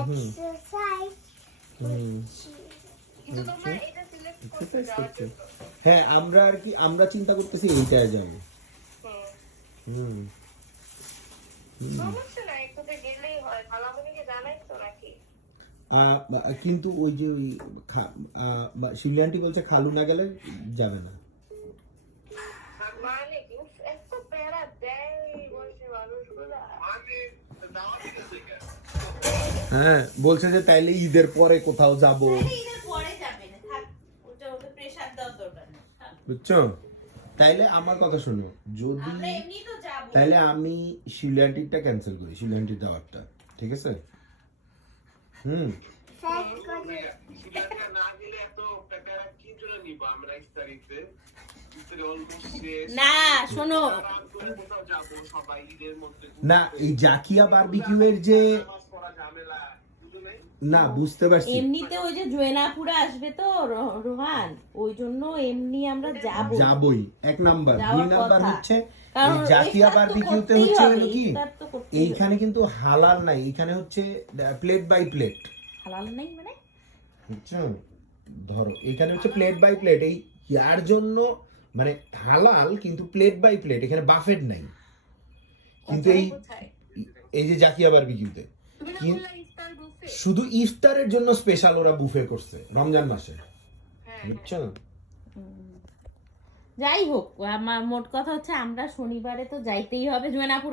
exercise. কিন্তু তোমরা এটা সিলেক্ট করতে যাওয়ার জন্য। হ্যাঁ আমরা আর কি আমরা চিন্তা করতেছি এইটায় যাবো। হুম। সমস্যা নাই, একটুতে গেলেই হয়। খালামণিকে জানাই তো নাকি? কিন্তু ওই যে ওই শিবলি আন্টি বলছে খালু না গেলে যাবে না। মানে কি উফ, এত প্যারা দেয় বসে মানুষগুলা। হ্যাঁ বলছে যে তাইলে ঈদের পরে কোথাও যাব, ঈদের পরে যাবে না, থাক ওটা ওটা প্রেসার দাও দরকার নেই। বুঝছো? তাইলে আমার কথা শোনো, যদি আমরা এমনি তো যাব, তাইলে আমি শিবলি আন্টিরটা ক্যান্সেল করি, শিবলি আন্টির যাওয়ারটা, ঠিক আছে? না শোনো না এই জাকিয়া বারবিকিউ এর যে না বুঝতে পারছি, এমনিতে ওই যে জয়নাপুরা আসবে তো রোহান, ওই জন্য এমনি আমরা যাবই এক নাম্বার। দুই নাম্বার হচ্ছে কারণ এই জাকিয়া ইফতার তো বারবিকিউতে করতেই হচ্ছে হবে, হলো কি ইফতার তো করতেই এইখানে কিন্তু হালাল নাই, এইখানে হচ্ছে প্লেট বাই প্লেট, হালাল নাই মানে বুঝছো? ধরো এখানে হচ্ছে প্লেট বাই প্লেট, এই ইয়ার জন্য মানে হালাল কিন্তু প্লেট বাই প্লেট, এখানে বাফেট নাই। কিন্তু এই যে জাকিয়া বারবিকিউতে শুধু ইফতারের জন্য স্পেশাল ওরা বুফে করছে রমজান মাসে, বুঝছো? যাই হোক, আমার মোট কথা হচ্ছে আমরা শনিবারে তো যাইতেই হবে জয়নাপুর।